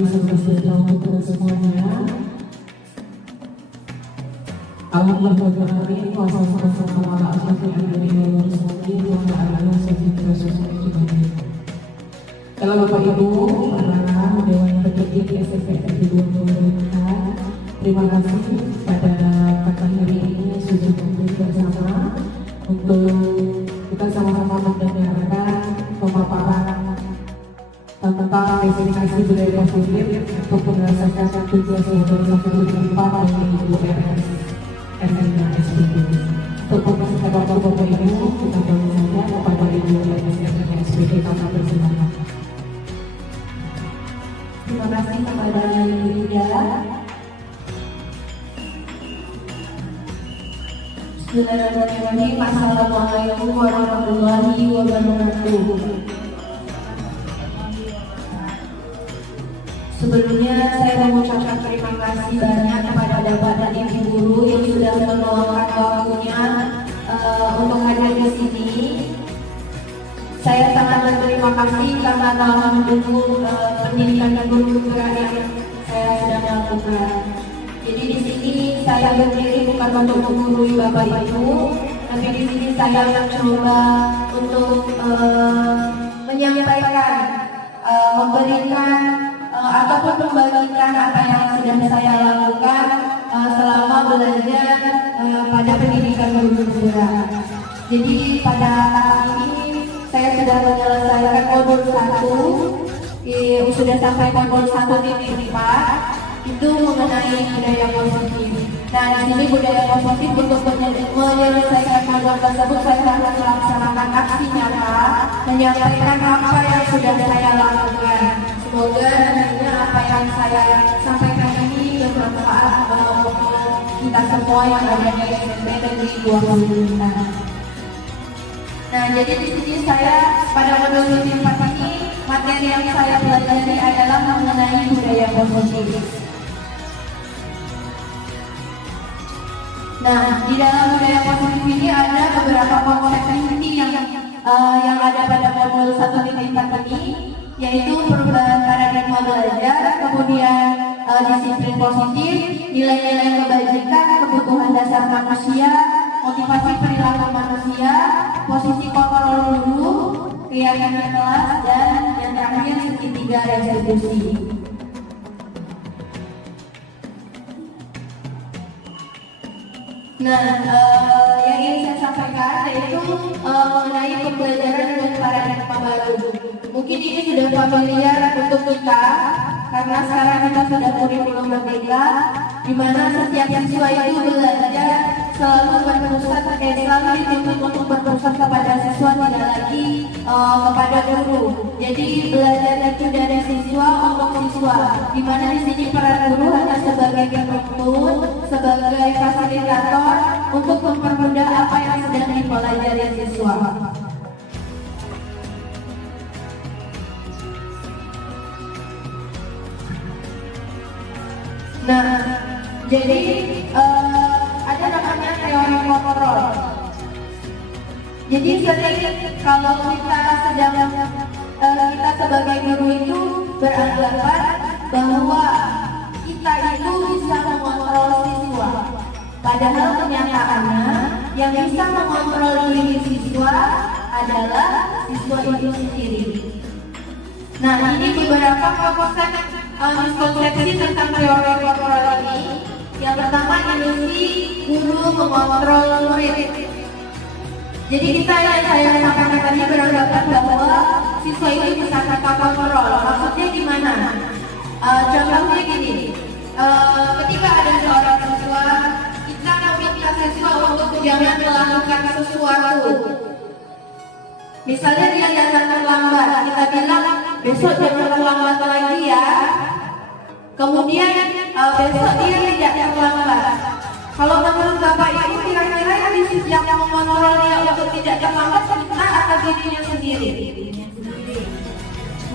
pagi, selamat sejahtera untuk kita semuanya. Alhamdulillah, kuasa ala asyafi al-dunia wa rasulih wa ala sayyidina rasulullah. Kalau Bapak Ibu, para Dewan Petinggi SMP Negeri 2024, terima kasih pada pagi hari ini sudah hadir bersama untuk kita sama-sama mendengarkan pemaparan tentang presentasi budaya positif untuk menyelesaikan tugas 2024 dari URS SMA SPB. Untuk mempersingkat waktu Bapak Ibu, kita beri saja kepada Ibu URS SMA SPB kami bersilakan. Terima kasih kepada Ibu Ida. Bismillahirrahmanirrahim. Assalamualaikum warahmatullahi wabarakatuh. Sebelumnya saya mengucapkan terima kasih banyak kepada Bapak dan Ibu guru yang sudah meluangkan waktunya untuk hadir di sini. Saya sangat berterima kasih karena telah mendukung pendidikan guru juga yang saya sedang lakukan. Jadi di sini saya berdiri bukan untuk menggurui Bapak Ibu, tapi di sini saya mencoba untuk menyampaikan, memberikan ataupun membagikan apa yang sudah saya lakukan selama belajar pada pendidikan guru juga. Jadi pada tahun ini saya sudah menyelesaikan modul 1, sudah sampai modul 1.4, itu mengenai budaya positif. Nah, di sini budaya positif untuk menyelesaikan modul tersebut saya harus melaksanakan aksi nyata, menyampaikan apa yang sudah saya lakukan. Semoga nantinya apa yang saya sampaikan ini bermanfaat untuk kita semua yang ada di SMP Negeri 2024. Nah, jadi di sini saya pada modul 4 ini materi yang saya pelajari adalah mengenai budaya positif. Nah, di dalam budaya positif ini ada beberapa konsep inti yang ada pada modul 1.4 ini, yaitu perubahan paradigma belajar, kemudian disiplin positif, nilai-nilai kebajikan, kebutuhan dasar manusia, motivasi perilaku manusia, posisi kontrol guru, keyakinan kelas, dan yang terakhir segitiga retribusi. Nah, yang ingin saya sampaikan yaitu mengenai pembelajaran dengan paradigma baru. Mungkin ini sudah familiar untuk kita karena sekarang kita sudah kurikulum merdeka, di mana setiap siswa itu belajar selalu berpusat, selalu dituntut untuk berpusat kepada siswa, tidak lagi kepada guru. Jadi belajar itu dari siswa untuk siswa, di mana di sini peran guru hanya sebagai penuntun, sebagai fasilitator untuk mempermudah apa yang sedang dipelajari siswa. Nah, jadi ada namanya teori kontrol. Jadi sering kalau kita sebagai guru itu beranggapan bahwa kita itu bisa mengontrol siswa. Padahal kenyataannya yang bisa mengontrol diri siswa adalah siswa itu sendiri. Nah, ini beberapa miskonsepsi tentang teori kontrol ini. Yang pertama, ilusi guru mengontrol murid. Jadi kita yang saya sampaikan tadi beranggapan bahwa siswa itu bisa tanpa kontrol. Maksudnya gimana? Contohnya gini, ketika ada seorang siswa, kita meminta siswa untuk jangan melakukan sesuatu. Misalnya dia datang terlambat, kita bilang besok jangan terlambat lagi ya. Kemudian besok dia tidak terlambat. Kalau menurut Bapak Ibu, kira-kira yang bisa mengontrol dia untuk tidak terlambat kita atau dirinya sendiri?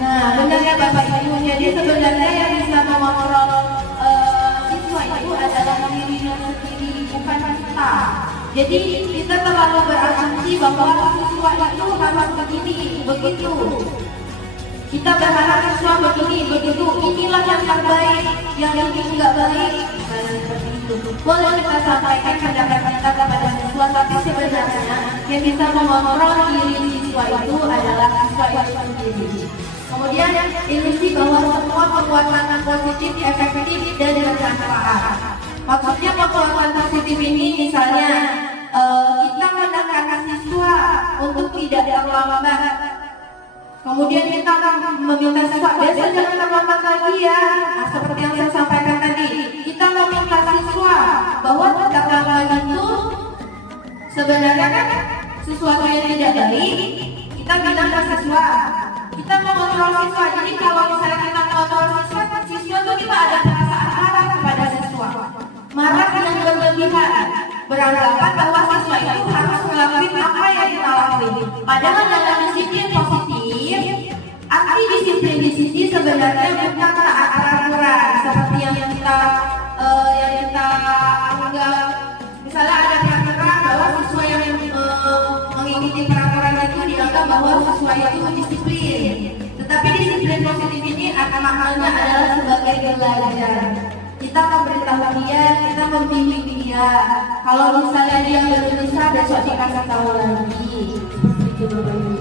Nah, benar ya Bapak Ibu. Jadi sebenarnya yang bisa mengontrol siswa itu adalah dirinya sendiri, bukan kita. Jadi kita terlalu berasumsi bahwa siswa itu harus begini, begitu. Kita berharap siswa begini, begitu, inilah yang terbaik, yang ini enggak baik. Nah, seperti itu. Boleh kita sampaikan pendapat kita kepada siswa, tapi sebenarnya yang bisa mengontrol diri siswa itu adalah siswa itu sendiri. Kemudian ilusi bahwa semua kekuatan positif, efektif, dan bermanfaat. Maksudnya kekuatan positif ini misalnya kita menekan siswa untuk tidak terlambat. Kemudian kita meminta siswa besok jangan terlambat lagi ya. Nah, seperti yang saya sampaikan tadi, kita meminta siswa bahwa terlambat itu sebenarnya kan sesuatu yang tidak baik. Kita bilang ke siswa, kita mengontrol siswa. Jadi kalau misalnya kita mengontrol siswa, siswa itu kita ada perasaan marah kepada siswa. Marah yang berlebihan, beranggapan bahwa siswa itu harus melakukan apa yang kita lakukan. Padahal dalam disiplin positif, arti disiplin di sini sebenarnya bukan taat peraturan seperti yang kita anggap. Misalnya ada peraturan bahwa siswa yang mengikuti peraturan itu dianggap bahwa siswa itu disiplin. Tetapi disiplin positif ini maknanya adalah sebagai belajar. Kita memberitahu dia, kita membimbing dia. Kalau misalnya dia belum bisa, besok dikasih tahu lagi. Seperti itu Bapak Ibu.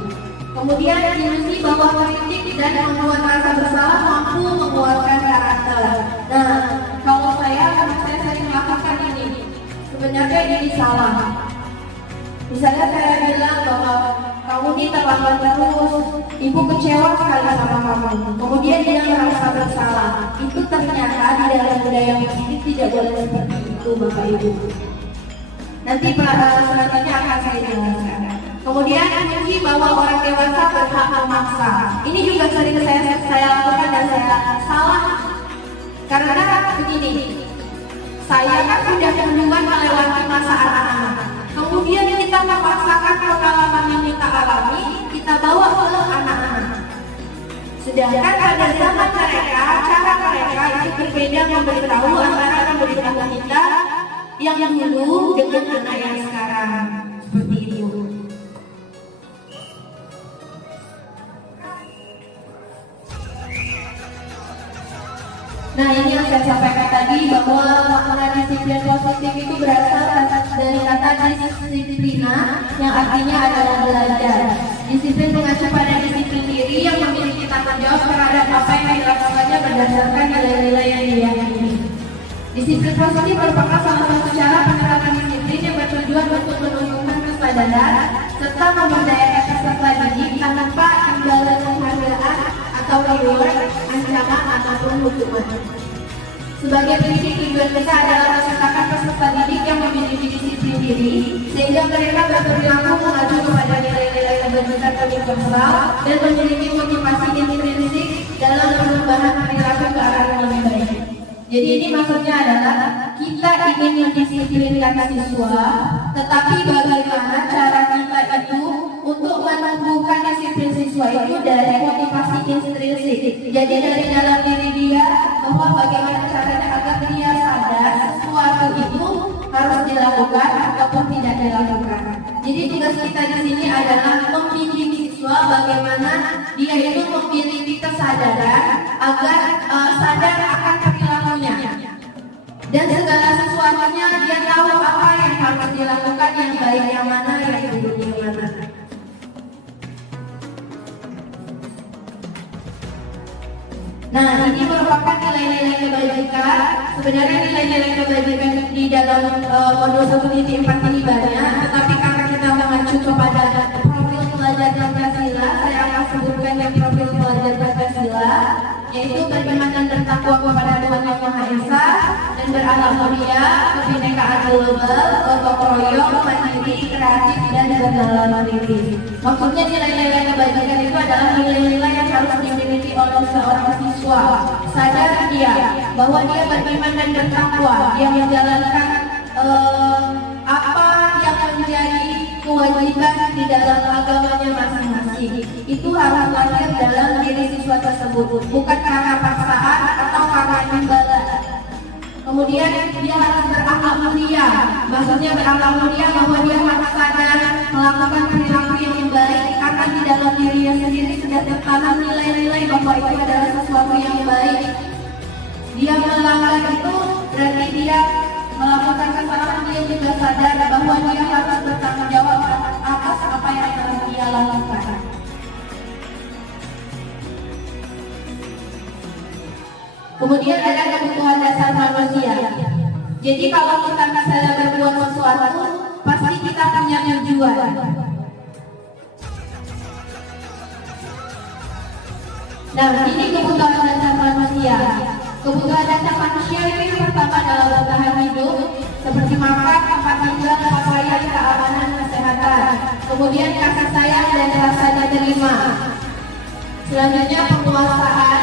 Kemudian ilusi bahwa kritik dan membuat rasa bersalah mampu menguatkan karakter. Nah, kalau saya sering melakukan ini. Sebenarnya ini salah. Misalnya saya bilang bahwa kamu ini terlambat terus, ibu kecewa sekali sama kamu. Kemudian dia merasa bersalah. Itu ternyata di dalam budaya positif tidak boleh seperti itu Bapak Ibu. Nanti selanjutnya akan saya jelaskan. Kemudian kunci bahwa orang dewasa berhak memaksa. Ini juga sering saya lakukan dan saya salah. Karena begini, saya kan sudah duluan melewati masa anak-anak. Kemudian kita memaksakan pengalaman yang kita alami, kita bawa ke anak-anak. Sedangkan pada zaman mereka, cara mereka itu berbeda memberitahu antara memberitahu kita yang dulu dengan anak yang sekarang. Seperti itu. Nah, ini yang saya sampaikan tadi bahwa makna disiplin positif itu berasal dari kata disiplina yang artinya adalah belajar. Disiplin mengacu pada disiplin diri yang memiliki tanggung jawab terhadap apa yang dilakukannya berdasarkan nilai-nilai yang diyakini. Disiplin positif merupakan salah satu cara penerapan disiplin yang bertujuan untuk menumbuhkan kesadaran serta memberdayakan peserta didik tanpa imbalan penghargaan atau reward, ancaman ataupun hukuman. Sebagai prinsip tujuan kita adalah menciptakan peserta didik yang memiliki disiplin diri sehingga mereka berperilaku mengacu kepada nilai-nilai kebajikan universal dan memiliki motivasi intrinsik dalam perubahan perilaku ke arah yang lebih baik. Jadi ini maksudnya adalah kita ingin mendisiplinkan siswa, tetapi bagaimana cara kita itu untuk menumbuhkan disiplin siswa itu dari motivasi intrinsik. Jadi dari dalam diri dia bahwa bagaimana caranya agar dia sadar sesuatu itu harus dilakukan ataupun tidak dilakukan. Jadi tugas kita di sini adalah membimbing siswa bagaimana dia itu memiliki kesadaran agar sadar akan perilakunya. Dan segala sesuatunya dia tahu apa yang harus dilakukan, yang baik yang mana, yang buruk yang mana. Nah, ini merupakan nilai-nilai kebajikan. Sebenarnya nilai-nilai kebajikan di dalam modul 1.4 ini banyak, tetapi karena kita mengacu kepada profil pelajar Pancasila, saya akan sebutkan yang profil pelajar Pancasila, yaitu beriman dan bertakwa kepada Tuhan Yang Maha Esa dan berakhlak mulia, kebinekaan global, gotong royong, mandiri, kreatif dan bernalar kritis. Maksudnya nilai-nilai kebajikan itu adalah nilai-nilai yang harus dimiliki oleh seorang siswa. Sadar dia bahwa dia beriman dan bertakwa, dia menjalankan apa yang menjadi kewajiban di dalam agamanya masing-masing. Itu harus lahir dalam diri siswa tersebut, bukan karena paksaan atau karena imbalan. Kemudian dia harus berakhlak mulia. Maksudnya berakhlak mulia bahwa dia harus sadar melakukan perilaku yang baik karena di dalam dirinya sendiri sudah tanam nilai-nilai bahwa itu adalah sesuatu yang baik. Dia melanggar itu berarti dia melakukan kesalahan, dia juga sadar bahwa dia harus bertanggung jawab atas apa yang telah dia lakukan. Kemudian ada kebutuhan dasar manusia. Jadi kalau kita misalnya berbuat sesuatu, pasti kita punya tujuan. Nah, ini kebutuhan dasar manusia. Kebutuhan dasar manusia ini pertama adalah bertahan hidup, seperti makan, tempat tinggal, pakaian, keamanan, kesehatan. Kemudian kasih sayang dan rasa diterima. Selanjutnya penguasaan,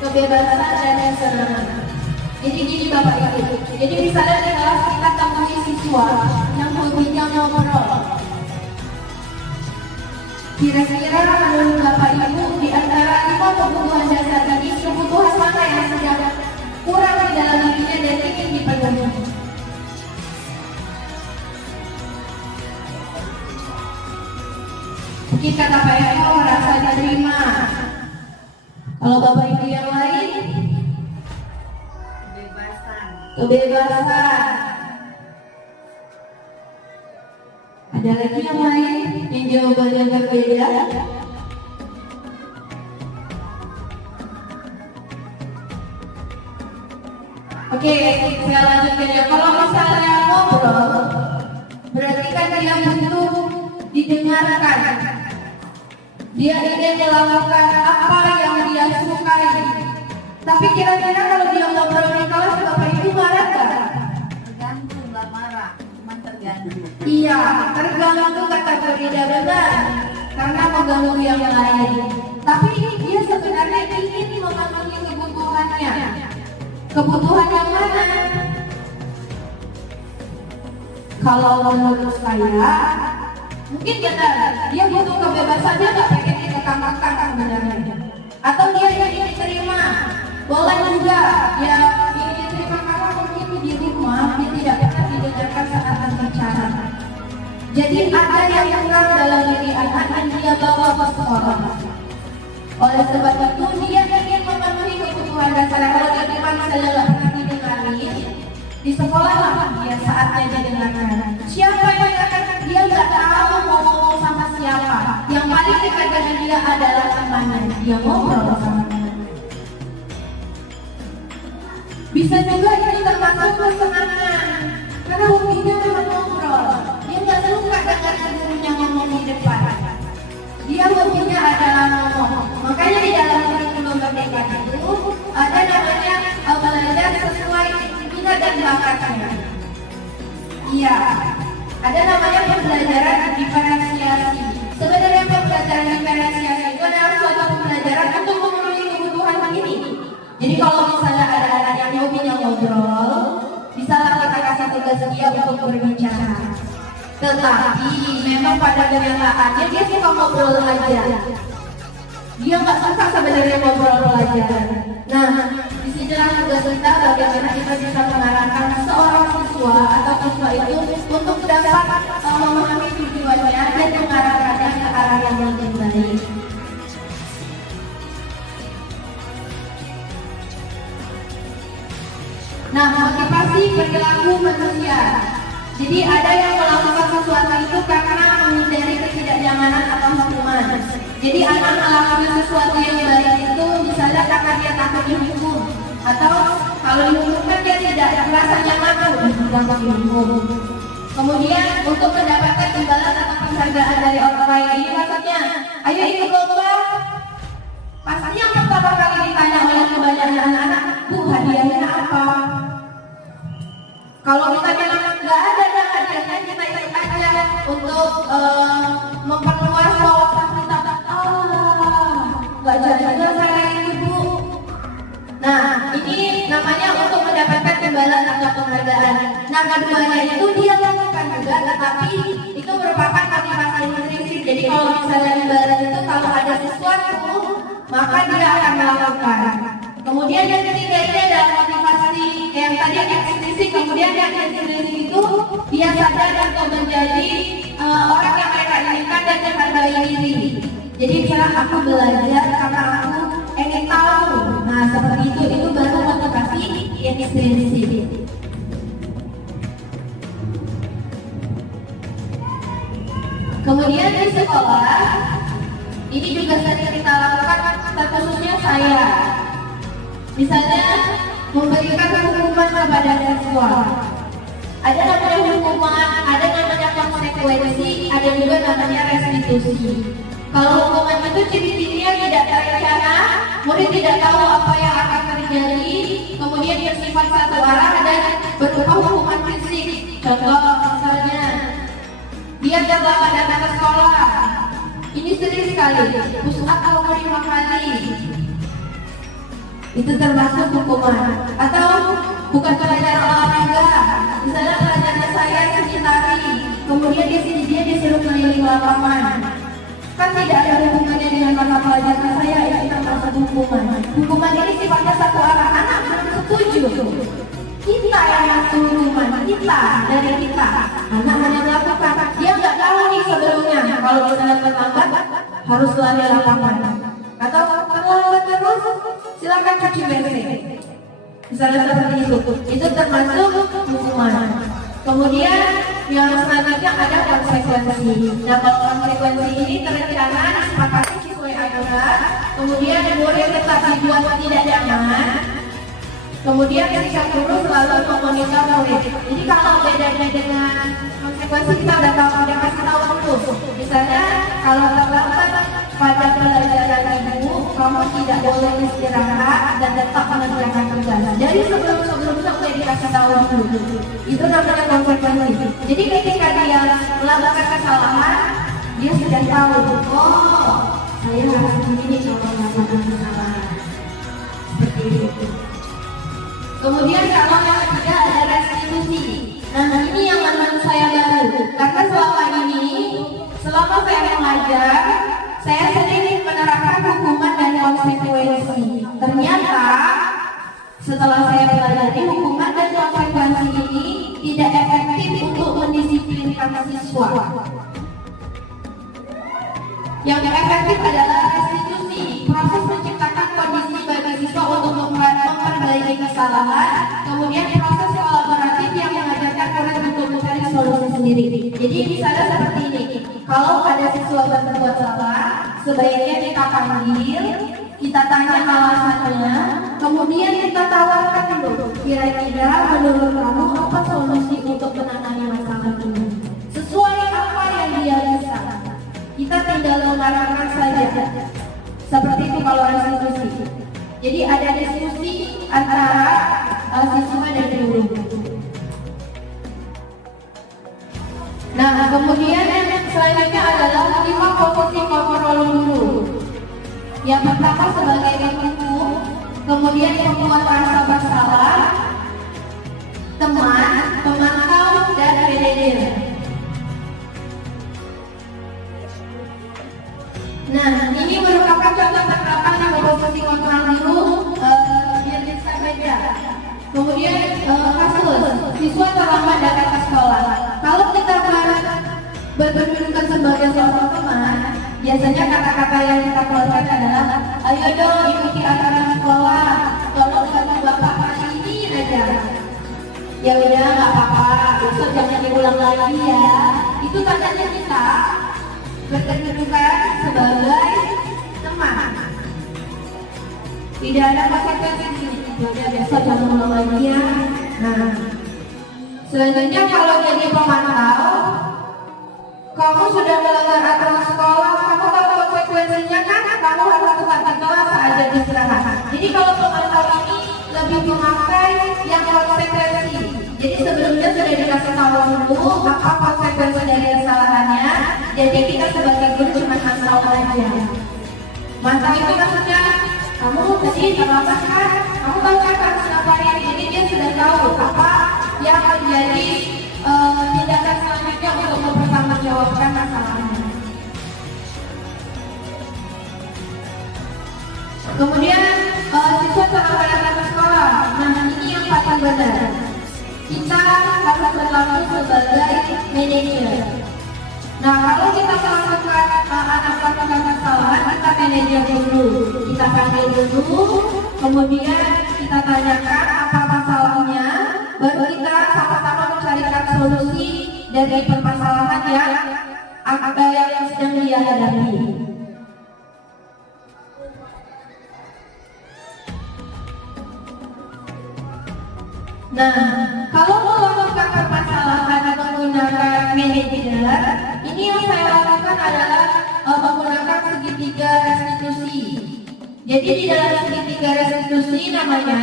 kebebasan dan kesenangan. Jadi gini Bapak Ibu. Jadi misalnya di kelas kita temui siswa yang hobinya ngobrol. Kira-kira menurut Bapak Ibu di antara 5 kebutuhan dasar ini, kebutuhan mana yang sedang kurang di dalam dirinya dan ingin dipenuhi? Mungkin kata Pak Eko merasa diterima. Kalau Bapak Ibu yang lain, kebebasan. Ada lagi yang lain yang jawabannya berbeda? Oke, saya lanjutkan ya. Kalau misalnya ngobrol, berarti kan dia butuh didengarkan. Dia ingin melakukan apa yang dia sukai. Tapi kira-kira kalau dia ngobrol di kelas, Bapak Ibu marah nggak? Tergantung, nggak marah, cuma tergantung. Iya, tergantung kata berbeda benar karena mengganggu yang lain. Tapi dia sebenarnya ingin memenuhi kebutuhannya. Kebutuhan yang mana? Kalau menurut saya, mungkin benar dia butuh kebebasan, dia nggak pengen dikekang-kekang sebenarnya. Atau dia ingin diterima, boleh juga dia ingin diterima karena mungkin di rumah dia tidak pernah didengarkan saat berbicara. Jadi ada yang kurang dalam diri anak yang dia bawa ke sekolah. Oleh sebab itu dia ingin memenuhi kebutuhan dasar. Kalau dia cuma misalnya nggak pernah didengarin, di sekolah lah dia saatnya didengarkan. Siapa yang akan dia nggak tahu mau ngomong sama siapa. Yang paling dekat dengan dia adalah temannya. Dia ngobrol sama temannya. Bisa juga ini termasuk kesenangan. Karena hobinya memang ngobrol. Dia nggak suka dengar gurunya ngomong di depan. Dia hobinya adalah ngomong. Makanya di dalam kurikulum merdeka itu ada namanya belajar sesuai minat dan bakatnya. Iya, ada namanya pembelajaran diferensiasi. Sebenarnya pembelajaran diferensiasi itu adalah suatu pembelajaran untuk memenuhi kebutuhan ini. Jadi kalau misalnya ada anak yang hobinya ngobrol, bisalah kita kasih tugas dia untuk berbicara. Tetapi memang pada kenyataannya dia suka ngobrol aja. Dia nggak suka sebenarnya ngobrol aja. Nah, disinilah tugas kita bagaimana kita bisa mengarahkan seorang siswa atau siswa itu untuk dapat memahami tujuannya dan mengarahkannya ke arah yang lebih baik. Nah, motivasi perilaku manusia. Jadi ada yang melakukan sesuatu itu karena menghindari ketidaknyamanan atau hukuman. Jadi anak melakukan sesuatu yang baik itu misalnya karena dia takut dihukum, atau kalau dihukumkan dia tidak merasa nyaman untuk dihukum. Kemudian untuk mendapatkan imbalan atau penghargaan dari orang lain, ini maksudnya, ayo ikut lomba. Pasti yang pertama kali ditanya oleh kebanyakan anak-anak, Bu, hadiahnya apa? Kalau misalnya nggak ada hadiahnya, kita ikut aja untuk memperluas wawasan kita. Nggak jadi saya ibu. Nah, ini namanya untuk mendapatkan imbalan atau penghargaan. Nah, keduanya itu dia lakukan juga, tetapi itu merupakan motivasi intrinsik. Jadi kalau misalnya imbalan itu kalau ada sesuatu, maka dia akan melakukan. Kemudian yang ketiga ini adalah motivasi yang tadi ekstrinsik. Kemudian yang ekstrinsik itu dia sadar untuk menjadi orang yang mereka inginkan dan menghargai diri. Jadi misalnya aku belajar karena aku ingin tahu. Nah seperti itu baru motivasi intrinsik. Kemudian di sekolah, ini juga sering kita lakukan, terkhususnya saya. Misalnya memberikan hukuman kepada siswa. Ada namanya hukuman, ada namanya konsekuensi, ada juga namanya restitusi. Kalau hukuman itu ciri-cirinya tidak terencana, murid tidak tahu apa yang akan terjadi, kemudian bersifat satu arah dan berupa hukuman fisik. Contoh misalnya, dia terlambat datang ke sekolah. Ini sering sekali, push up kalau 5 kali. Itu termasuk hukuman. Atau bukan pelajaran olahraga. Misalnya pelajaran saya seni tari, kemudian dia disuruh keliling lapangan. Kan tidak ada hubungannya dengan mata pelajaran saya, itu termasuk hukuman. Hukuman ini sifatnya satu arah, anak belum setuju. Kita yang ngasih hukuman, kita dari kita. Anak hanya melakukan, dia nggak tahu nih sebelumnya. Kalau misalnya terlambat, harus lari lapangan. Atau terlambat terus, silakan cuci WC. Misalnya seperti itu termasuk hukuman. Kemudian yang selanjutnya ada konsekuensi. Nah kalau konsekuensi ini terencana disepakati sesuai aturan. Kemudian murid tetap dibuat tidak nyaman. Kemudian sikap guru selalu memonitor murid. Jadi kalau bedanya dengan konsekuensi kita udah tahu, udah kasih tahu terus. Misalnya kalau terlambat pada pelajaran ibu, kamu tidak boleh istirahat dan tetap mengerjakan tugas. Jadi sebelum-sebelumnya udah dikasih tahu dulu. Itu namanya konsekuensi. Jadi ketika dia melakukan kesalahan, dia sudah tahu, oh saya harus begini kalau melakukan kesalahan. Seperti itu. Kemudian kalau yang ketiga ada restitusi. Nah ini yang menurut saya baru. Karena selama saya mengajar, saya sering menerapkan hukuman dan konsekuensi. Ternyata setelah saya pelajari, hukuman dan konsekuensi ini tidak efektif untuk mendisiplinkan siswa. Yang efektif adalah restitusi, proses menciptakan kondisi bagi siswa untuk memperbaiki kesalahan, kemudian proses kolaboratif yang mengajarkan murid untuk mencari solusi sendiri. Jadi misalnya seperti ini, kalau ada siswa berbuat salah, sebaiknya kita panggil, kita tanya alasannya, kemudian kita tawarkan dulu, kira-kira menurut kamu apa solusi untuk menangani masalah ini? Sesuai apa yang dia bisa. Kita tinggal mengarahkan saja. Seperti itu kalau restitusi. Jadi ada diskusi antara siswa dan guru. Nah, kemudian yang selanjutnya adalah 5 posisi kontrol guru. Yang pertama sebagai pembuku, kemudian pembuat rasa bersalah, teman, pemantau, dan manajer. Nah, ini merupakan contoh penerapan yang posisi kontrol dulu biar bisa beda. Kemudian kasus siswa terlambat datang ke sekolah. Kalau kita berkedudukan sebagai seorang teman, biasanya kata-kata yang kita keluarkan adalah, ayo dong ikuti aturan sekolah, tolong bantu bapak hari ini aja. Ya udah nggak apa-apa, besok jangan diulang lagi ya. Itu tandanya kita berkedudukan sebagai teman. Tidak ada konsekuensi di sini. Biasa jangan ulang lagi ya. Nah, selanjutnya kalau jadi pemantau, kamu sudah melanggar aturan sekolah, kamu tahu konsekuensinya kan? Kamu harus tetap di kelas saja istirahat. Jadi kalau pemantau ini lebih memakai yang konsekuensi. Jadi sebelumnya sudah dikasih tahu dulu apa konsekuensi dari kesalahannya. Jadi kita sebagai guru cuma tahu aja. Mantap itu maksudnya kamu tadi terlambat kan? Kamu tahu kan harus ngapain? Jadi dia sudah tahu apa yang menjadi tindakan selanjutnya untuk mempertanggungjawabkan masalahnya. Kemudian siswa terlambat datang ke sekolah. Nah ini yang paling benar. Kita harus berlaku sebagai manajer. Nah, kalau kita melakukan anak melakukan kesalahan, kita manajer dulu, kita panggil dulu, kemudian kita tanyakan apa masalahnya, baru kita sama-sama mencarikan solusi dari permasalahan yang sedang dia hadapi. Nah, kalau melakukan permasalahan menggunakan manajer, ini yang saya lakukan adalah menggunakan segitiga restitusi. Jadi di dalam segitiga restitusi namanya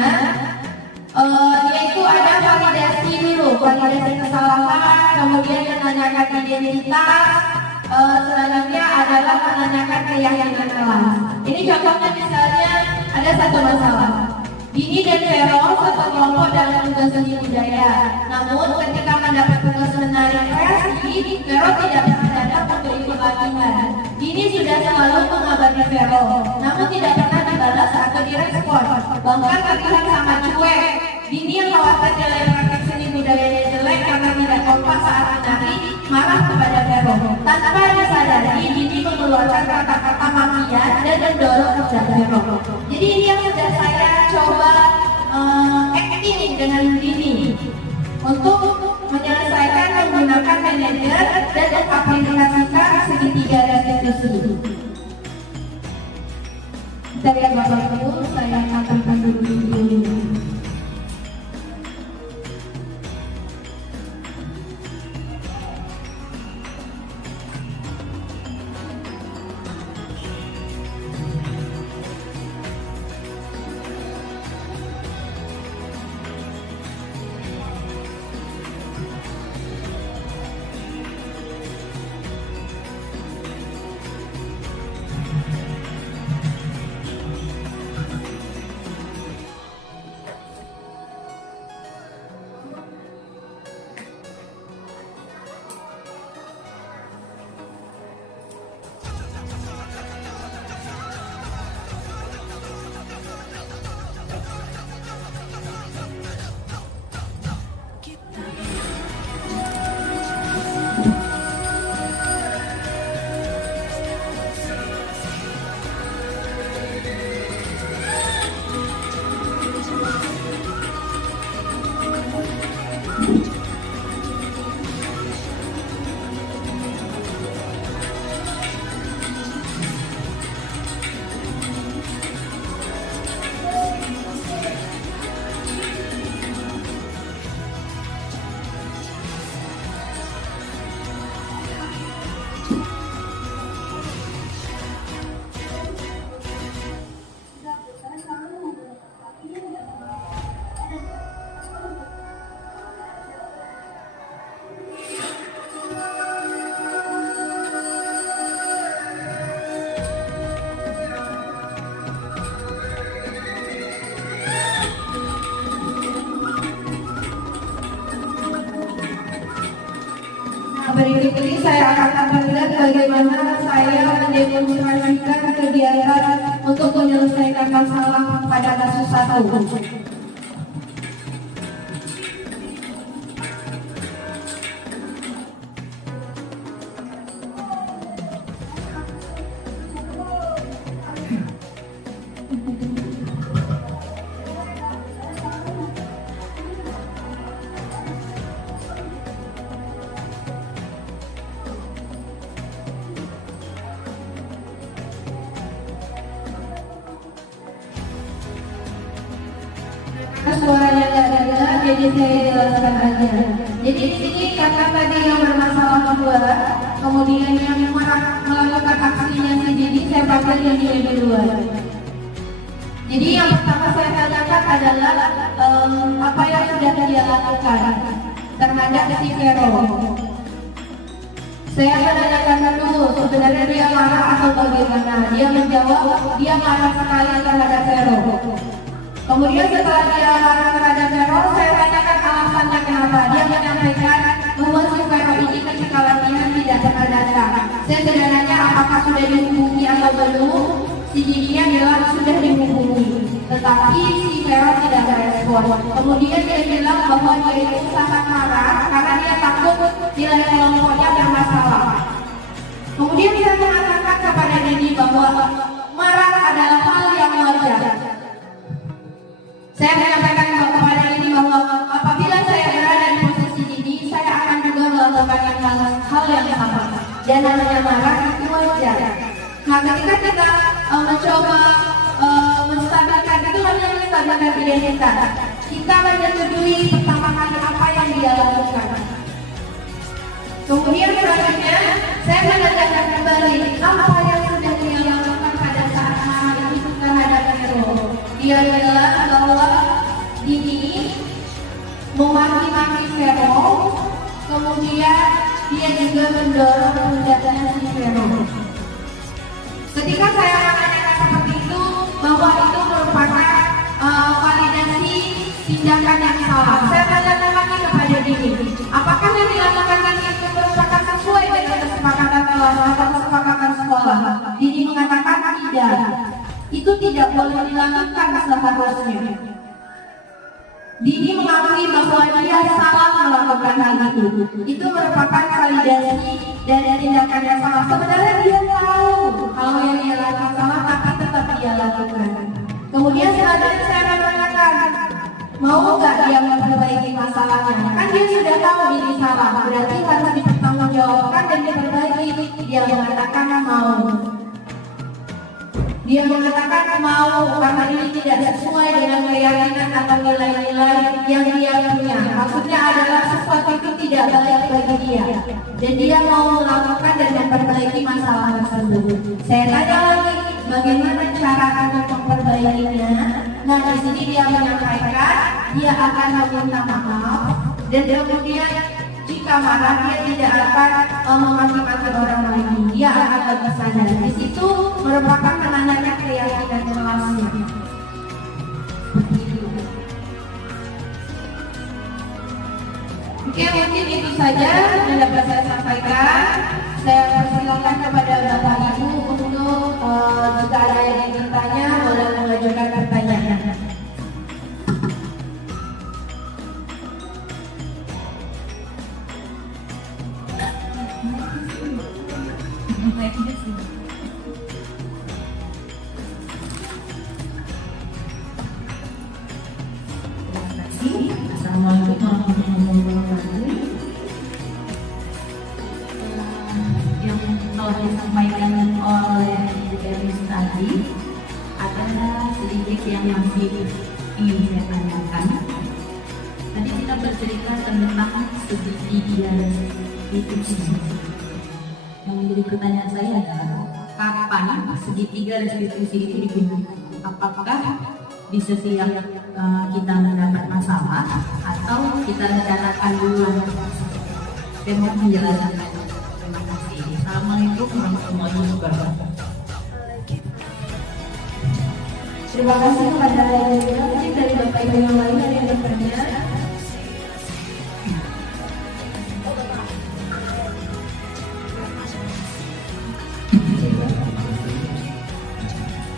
yaitu ada validasi dulu, validasi kesalahan, kemudian menanyakan identitas, selanjutnya adalah menanyakan keyakinan kelas. Ini contohnya misalnya ada satu masalah. Dini dan Vero satu kelompok dalam tugas seni budaya. Namun ketika mendapat tugas menari kreasi, Vero tidak pernah datang untuk ikut latihan. Dini sudah selalu mengabari Vero, namun tidak pernah dibalas atau direspon. Bahkan terlihat sangat cuek. Dini yang khawatir nilai praktek seni budayanya jelek karena tidak kompak saat menari, marah kepada Vero. Tanpa disadari, Dini mengeluarkan kata-kata mafia dan mendorong kerja Vero. Jadi ini yang sudah saya coba acting dengan Dini untuk menyelesaikan menggunakan manajer dan mengaplikasikan segitiga restitusi. Kita lihat Bapak Ibu, saya katakan dulu. Berikut ini saya akan tampilkan bagaimana saya mendemonstrasikan kegiatan untuk menyelesaikan masalah pada kasus 1. Suaranya nggak dengar, jadi saya jelaskan aja. Jadi di sini karena tadi yang bermasalah kedua, kemudian yang melakukan aksinya sendiri, saya panggil yang lebih duluan. Jadi yang pertama saya tanyakan adalah apa yang sudah dia lakukan terhadap si Vero. Saya menanyakan dulu sebenarnya dia marah atau bagaimana. Dia menjawab dia marah sekali terhadap Vero. Kemudian setelah dia marah terhadap Vero, saya tanyakan alasannya kenapa. Dia menyampaikan bahwa si Vero ini ketika latihan tidak pernah datang. Saya sebenarnya apakah sudah dihubungi atau belum? Si Dini bilang sudah dihubungi, tetapi si Vero tidak merespon. Kemudian dia bilang bahwa dia itu sangat marah karena dia takut nilai kelompoknya bermasalah. Kemudian saya mengatakan kepada Didi bahwa marah adalah hal yang wajar. Saya menyampaikan kepada Didi bahwa apabila saya berada di posisi Didi, saya akan juga melakukan hal yang sama. Dan namanya marah itu wajar. Nah, ketika kita mencoba menstabilkan, itu namanya menstabilkan identitas. Kita menyetujui pertama kali apa yang dia lakukan. Kemudian selanjutnya saya menanyakan kembali apa yang sudah dia lakukan pada saat marah itu terhadap Vero. Dia bilang bahwa Didi memaki-maki Vero, kemudian dia juga mendorong pundaknya si Vero. Ketika saya menanyakan seperti itu, bahwa itu merupakan validasi tindakan yang salah. Saya tanyakan lagi kepada Didi, apakah yang dilakukan tadi itu merupakan sesuai dengan kesepakatan kelas atau kesepakatan sekolah? Didi mengatakan tidak. Itu tidak boleh dilakukan seharusnya. Didi mengakui bahwa dia salah melakukan hal itu. Itu merupakan validasi dari tindakan yang salah. Sebenarnya dia tahu kalau yang dia lakukan salah, tapi tetap dia lakukan. Kemudian selanjutnya saya mengatakan, mau nggak dia memperbaiki masalahnya? Kan dia sudah tahu ini salah, berarti harus dipertanggungjawabkan dan diperbaiki. Dia mengatakan mau. Dia mengatakan mau karena ini tidak sesuai dengan keyakinan atau nilai-nilai yang dia punya. Maksudnya adalah sesuatu itu tidak baik bagi dia. Dan dia mau melakukan dan memperbaiki masalah tersebut. Saya tanya lagi, bagaimana cara untuk memperbaikinya? Nah, di sini dia menyampaikan dia akan meminta maaf dan kemudian jika marah dia tidak akan memaki-maki orang lain. Dia akan lebih sadar. Di situ merupakan menandakan keyakinan kelasnya. Oke, mungkin itu saja yang dapat saya sampaikan. Saya persilakan kepada Bapak Ibu untuk jika ada yang ingin bertanya boleh mengajukan pertanyaan. Assalamualaikum warahmatullahi wabarakatuh. Yang telah disampaikan oleh Denis tadi ada sedikit yang masih ingin saya tanyakan. Tadi kita bercerita tentang segitiga restitusi. Yang menjadi pertanyaan saya adalah kapan segitiga restitusi itu digunakan? Apakah di setiap kita mendapat masalah atau kita rencanakan dulu? Saya mau menjelaskan. Terima kasih. Assalamualaikum warahmatullahi wabarakatuh. Terima kasih kepada mungkin dari Bapak Ibu yang lain ada yang bertanya.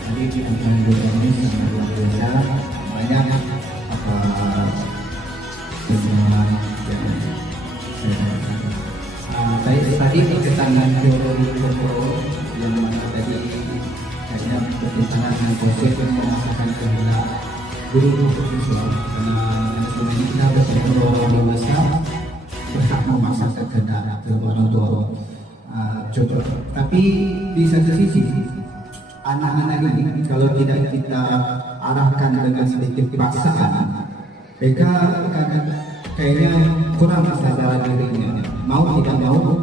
Tadi kita ini sangat luar biasa, banyak apa semua yang tadi keterangan teori kontrol yang mana tadi hanya bertentangan dengan konsep yang memaksakan kehendak guru visual dan sebenarnya kita bersama orang dewasa berhak memaksakan kehendak orang tua contoh. Tapi di satu sisi anak-anak ini kalau tidak kita arahkan dengan sedikit paksaan, mereka akan kayaknya kurang kesadaran dirinya. Mau tidak mau,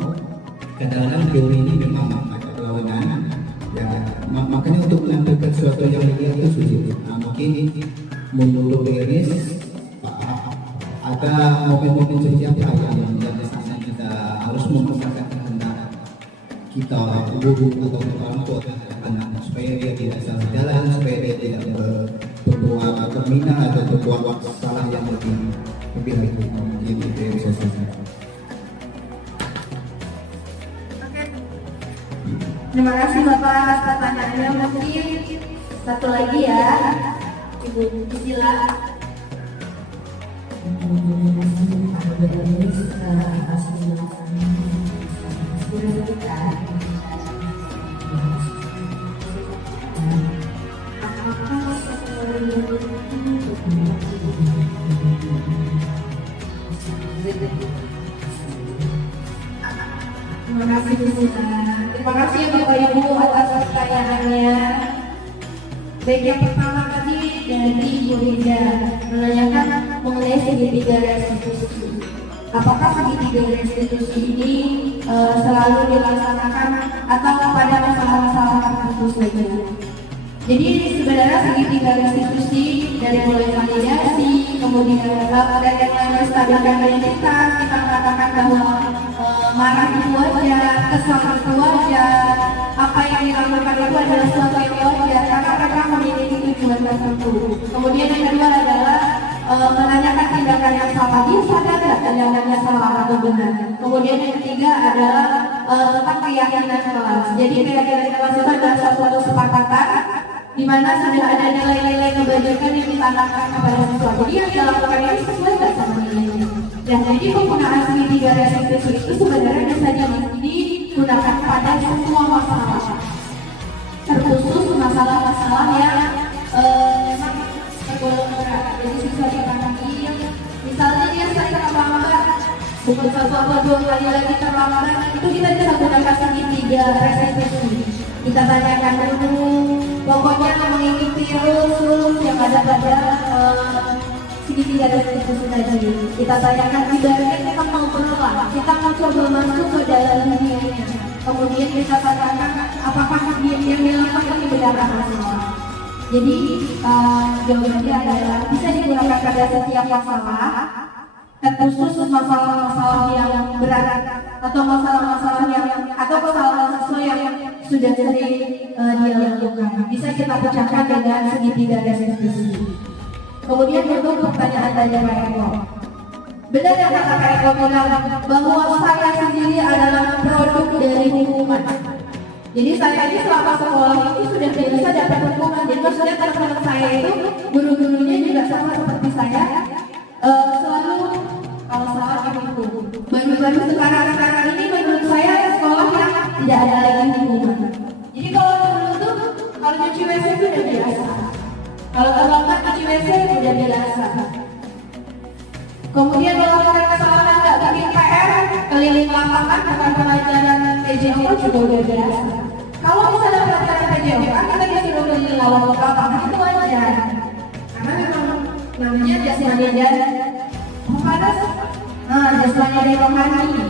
kadang-kadang teori ini memang ada perlawanan. Ya, makanya untuk menampilkan sesuatu yang ideal itu sulit. Mungkin menurut Denis ada momen-momen seperti apa yang biasanya kita harus memaksakan kehendak kita guru atau orang tua anak supaya dia tidak salah jalan, supaya dia tidak berbuat kriminal atau berbuat salah yang lebih lagi. Gitu yang saya sampaikan. Terima kasih Bapak atas pertanyaannya. Mungkin satu lagi ya, Ibu Priscilla. Terima kasih Pak Denis atas penjelasannya. Sudah kita Terima kasih ya Bapak Ibu atas pertanyaannya. Baik, yang pertama tadi dari Ibu Rida menanyakan mengenai segitiga restitusi. Apakah segitiga restitusi ini selalu dilaksanakan atau pada masalah-masalah tertentu saja? Jadi sebenarnya segitiga restitusi dari mulai validasi, kemudian dan yang lain menstabilkan identitas, kita mengatakan bahwa marah itu wajar, kesal itu wajar, apa yang dilakukan itu adalah sesuatu yang wajar karena mereka memiliki tujuan tertentu. Kemudian yang kedua adalah menanyakan tindakan yang salah, dia sadar tidak tindakannya salah atau benar. Kemudian yang ketiga adalah tentang keyakinan kelas. Jadi keyakinan kelas itu adalah suatu kesepakatan di mana sudah ada nilai-nilai kebajikan yang ditanamkan kepada siswa. Jadi yang dilakukan ini sesuai dengan sama nilainya. Dan jadi penggunaan segitiga restitusi itu sebenarnya bisa digunakan pada semua masalah, terkhusus masalah-masalah yang memang tergolong berat. Jadi siswa dipanggil, misalnya dia sering terlambat, bukan satu atau dua kali lagi terlambat, itu kita bisa gunakan segitiga restitusi. Kita tanyakan dulu, pokoknya mengikuti rules yang ada pada segitiga restitusi tadi. Kita tanyakan ibaratnya kita mau berapa, kita mau coba masuk ke dalam dunianya. Kemudian kita tanyakan apakah dia yang dilakukan ini benar atau salah. Jadi jawabannya adalah bisa digunakan pada setiap masalah, terkhusus masalah-masalah yang berat atau masalah-masalah yang atau kesalahan sesuai yang sudah sering dilakukan. Bisa kita pecahkan dengan segitiga restitusi. Kemudian untuk pertanyaan dari Pak Eko, benar yang kata Pak Eko bilang bahwa saya sendiri adalah produk dari hukuman. Jadi saya ini selama sekolah itu sudah biasa dapat hukuman. Jadi maksudnya teman-teman saya itu guru-gurunya juga sama seperti saya, selalu kalau salah dihukum. Baru-baru sekarang ini menurut saya sekolah yang tidak ada lagi hukuman. Jadi kalau dulu tuh kalau cuci WC itu udah biasa. Kalau terlambat cuci WC udah biasa. Kemudian melakukan kesalahan nggak bikin PR, keliling lapangan bukan pelajaran PJO juga udah biasa. Kalau misalnya pelajaran PJO kan kita disuruh keliling lapangan itu wajar. Karena memang namanya jasmani dan panas. Jasmani dan rohani.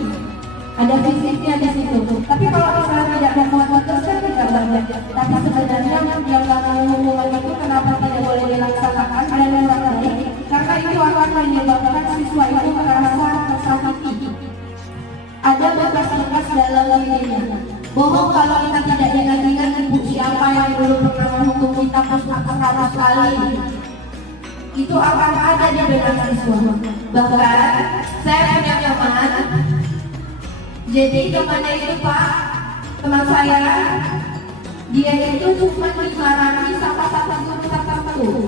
Ada fisiknya di situ. Tapi kalau misalnya tidak memuat terus kan tidak banyak. Tapi sebenarnya yang dalam hubungan itu kenapa tidak boleh dilaksanakan dan yang baik? Karena itu akan menyebabkan siswa itu merasa tersakiti. Ada bekas-bekas dalam dirinya. Bohong kalau kita tidak ingat-ingat ibu siapa yang dulu pernah menghukum kita 100 kali. Itu akan ada di benak siswa. Bahkan saya punya teman. Jadi temannya itu Pak, teman saya, dia itu cuma dimarahi sama satu guru tertentu.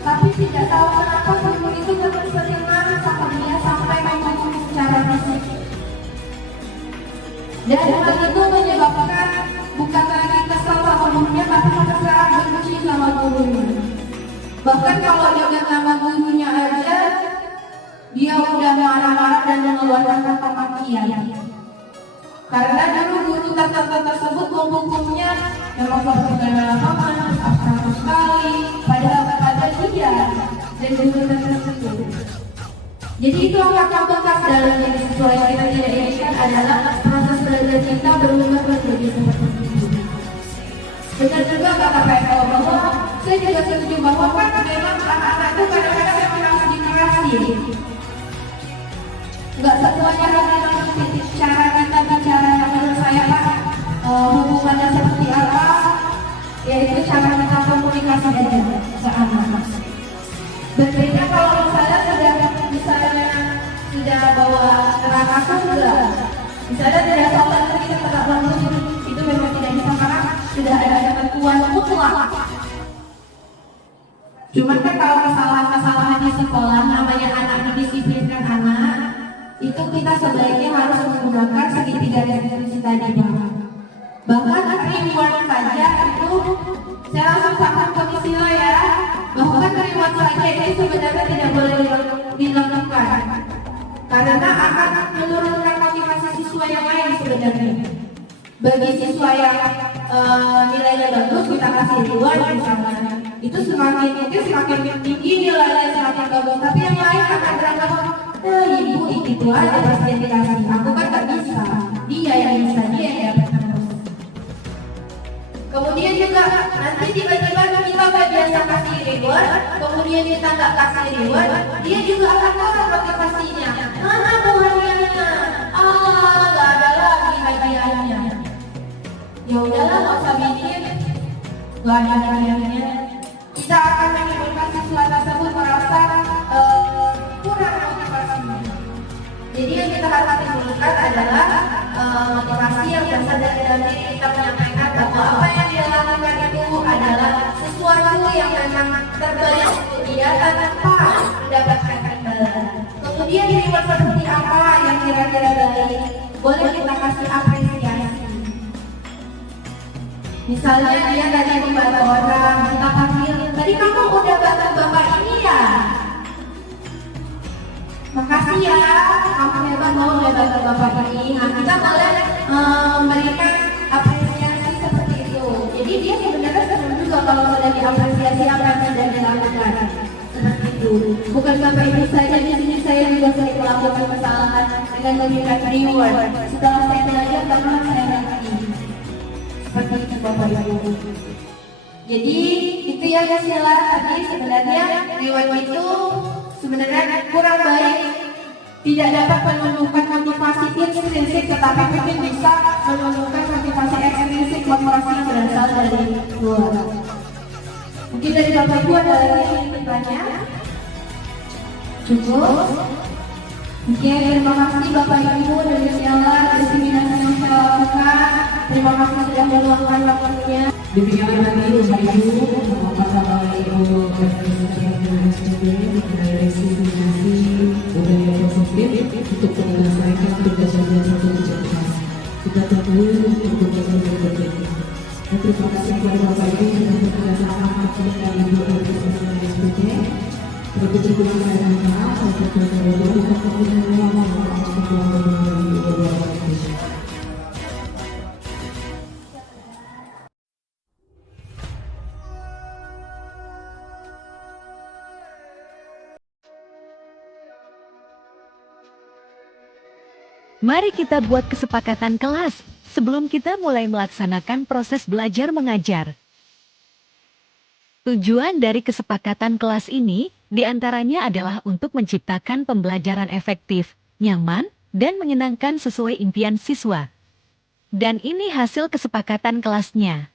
Tapi tidak tahu kenapa guru itu terus sering marah sama dia sampai membunuh secara fisik. Dan hal itu menyebabkan bukan lagi kesal sama gurunya, tapi merasa benci sama gurunya. Bahkan kalau dengan nama gurunya aja, dia udah marah-marah dan mengeluarkan kata makian. Karena dulu guru tertentu tersebut hukumnya memang perbuatan lapangan, abstrak sekali, padahal pada dia dan guru tertentu. Jadi itu akan bekas dalam diri siswa yang kita tidak inginkan adalah proses belajar kita berubah menjadi seperti itu. Benar juga kata Pak Eko bahwa saya juga setuju bahwa kan memang anak-anak itu kadang-kadang memang harus dikerasi. Enggak semuanya harus cara kita bicara. Menurut saya Pak, hubungannya seperti apa, yaitu cara kita komunikasi aja ke anak. Berbeda kalau misalnya sudah bawa terang aku enggak, misalnya tidak sopan kita tetap bangun itu memang tidak bisa karena sudah ada ketentuan mutlak. Cuman kan kalau kesalahan-kesalahan di sekolah namanya anak mendisiplinkan anak, itu kita sebaiknya harus menggunakan segitiga restitusi tadi Pak. Bahkan reward saja itu saya langsung sampaikan ke Misila ya, bahkan reward saja ini sebenarnya tidak boleh dilakukan karena akan menurunkan motivasi siswa yang lain sebenarnya. bagi siswa yang nilainya bagus kita kasih reward misalnya, itu semakin tinggi nilainya semakin bagus, tapi yang lain akan beranggap ibu itu aja pasti yang dikasih, aku kan gak bisa, dia yang bisa, dia yang dapat terus. Kemudian juga nanti tiba-tiba kita gak biasa kasih reward, kemudian kita gak kasih reward, dia juga akan kalah motivasinya. Mana mau hadiahnya? Gak ada lagi hadiahnya. Ya udahlah, nggak usah bikin, gak ada hadiahnya. Kita akan menimbulkan siswa tersebut merasa kurang motivasinya. Jadi yang kita harus timbulkan adalah motivasi yang berasal dari dalam diri kita, menyampaikan bahwa apa yang dia lakukan itu adalah sesuatu yang memang terbaik untuk dia tanpa mendapatkan imbalan. Kemudian reward seperti apa yang kira-kira baik, boleh kita kasih apresiasi. Misalnya dia tadi membantu orang, kita panggil, tadi kamu udah bantu bapak ini ya? Makasih ya, kamu hebat mau bantu bapak ini. Nah, kita boleh memberikan apresiasi seperti itu. Jadi dia sebenarnya senang juga kalau sudah diapresiasi apa yang sudah dilakukan. Seperti itu. Bukan bapak ibu saja, di sini saya juga sering melakukan kesalahan dengan memberikan reward. Setelah saya belajar, teman saya nanti. Seperti itu bapak ibu. Jadi itu ya Sila, tadi sebenarnya reward itu sebenarnya kurang baik, tidak dapat menumbuhkan motivasi intrinsik, tetapi mungkin bisa menumbuhkan motivasi ekstrinsik, motivasi yang berasal dari luar. Mungkin dari bapak ibu ada lagi yang ingin bertanya? Cukup? Oke, terima kasih bapak ibu dari segala diseminasi yang saya lakukan. Terima kasih sudah meluangkan waktunya. Demikian tadi Bapak Ibu, Bapak Ibu dari diseminasi budaya positif untuk menyelesaikan tugas yang satu kelas. Kita tunggu untuk tugas berikutnya. Terima kasih kepada Bapak Ibu yang sudah sama dengan Ibu dari SPT. Terlebih dahulu saya minta untuk berdoa untuk kemudian Mari kita buat kesepakatan kelas sebelum kita mulai melaksanakan proses belajar mengajar. Tujuan dari kesepakatan kelas ini diantaranya adalah untuk menciptakan pembelajaran efektif, nyaman, dan menyenangkan sesuai impian siswa. Dan ini hasil kesepakatan kelasnya.